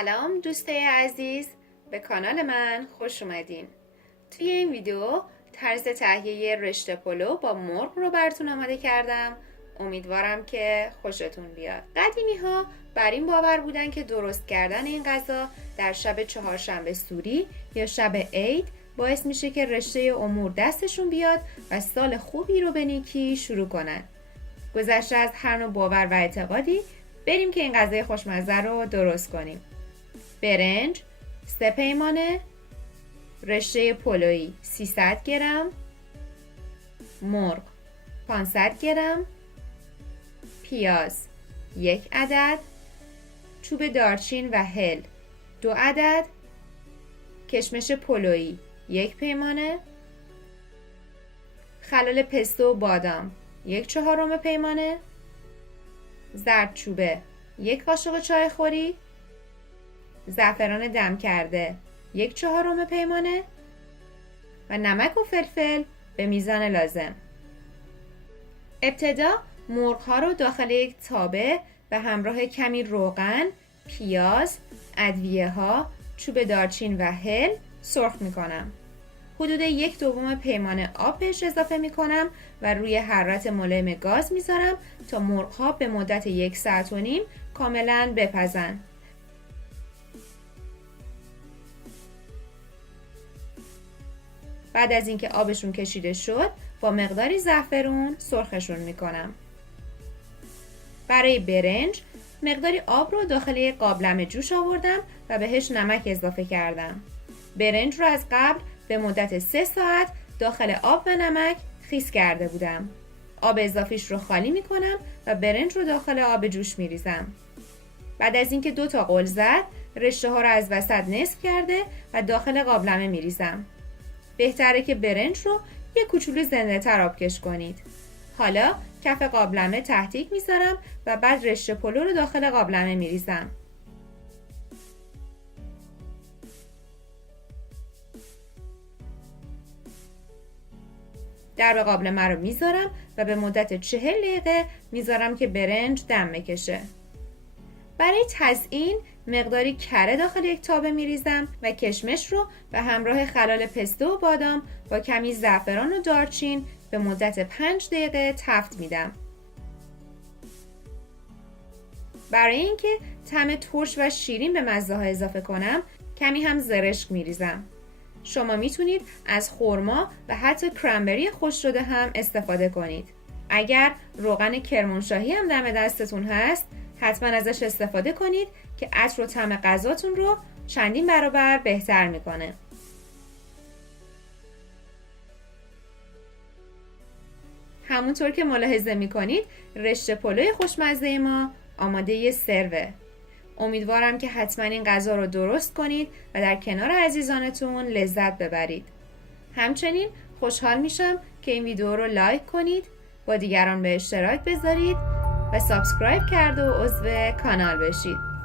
سلام دوستای عزیز، به کانال من خوش اومدین. توی این ویدیو طرز تهیه رشته پلو با مرغ رو براتون آماده کردم. امیدوارم که خوشتون بیاد. قدیمی ها بر این باور بودن که درست کردن این غذا در شب چهارشنبه سوری یا شب عید باعث میشه که رشته امور دستشون بیاد و سال خوبی رو به نیکی شروع کنن. گذشته از هر نوع باور و اعتقادی، بریم که این غذای خوشمزه رو درست کنیم. برنج 3 پیمانه، رشته پلویی 300 گرم، مرغ 500 گرم، پیاز 1 عدد، چوب دارچین و هل 2 عدد، کشمش پلویی 1 پیمانه، خلال پستو و بادام 1/4 پیمانه، زردچوبه 1 قاشق چای خوری، زعفران دم کرده 1/4 پیمانه و نمک و فلفل به میزان لازم. ابتدا مرغ ها رو داخل یک تابه و همراه کمی روغن، پیاز، ادویه ها، چوب دارچین و هل سرخ می کنم. حدود 1/2 پیمانه آب بهش اضافه می کنم و روی حرارت ملایم گاز می ذارم تا مرغ ها به مدت 1 ساعت و نیم کاملا بپزن. بعد از اینکه آبشون کشیده شد با مقداری زعفرون سرخشون می کنم. برای برنج مقداری آب رو داخل یک قابلمه جوش آوردم و بهش نمک اضافه کردم. برنج رو از قبل به مدت 3 ساعت داخل آب و نمک خیس کرده بودم. آب اضافیش رو خالی می کنم و برنج رو داخل آب جوش می ریزم. بعد از اینکه 2 تا غل زد، رشته ها رو از وسط نصف کرده و داخل قابلمه می ریزم. بهتره که برنج رو یه کوچولو زنده تر آبکش کنید. حالا کف قابلمه تحتیک میذارم و بعد رشته پلو رو داخل قابلمه میریزم. درب قابلمه رو میذارم و به مدت 40 دقیقه میذارم که برنج دم بکشه. برای تزیین مقداری کره داخل یک تابه میریزم و کشمش رو به همراه خلال پسته و بادام با کمی زعفران و دارچین به مدت 5 دقیقه تفت میدم. برای اینکه طعم ترش و شیرین به مزه ها اضافه کنم، کمی هم زرشک میریزم. شما میتونید از خرما و حتی کرنبری خشک شده هم استفاده کنید. اگر روغن کرمانشاهی هم دم دستتون هست، حتما ازش استفاده کنید که عطر و طعم غذاتون رو چندین برابر بهتر میکنه. همونطور که ملاحظه میکنید رشته پلوی خوشمزه ما آماده سروه. امیدوارم که حتما این غذا رو درست کنید و در کنار عزیزانتون لذت ببرید. همچنین خوشحال میشم که این ویدیو رو لایک کنید، با دیگران به اشتراک بذارید و سابسکرایب کرده و عضو کانال بشید.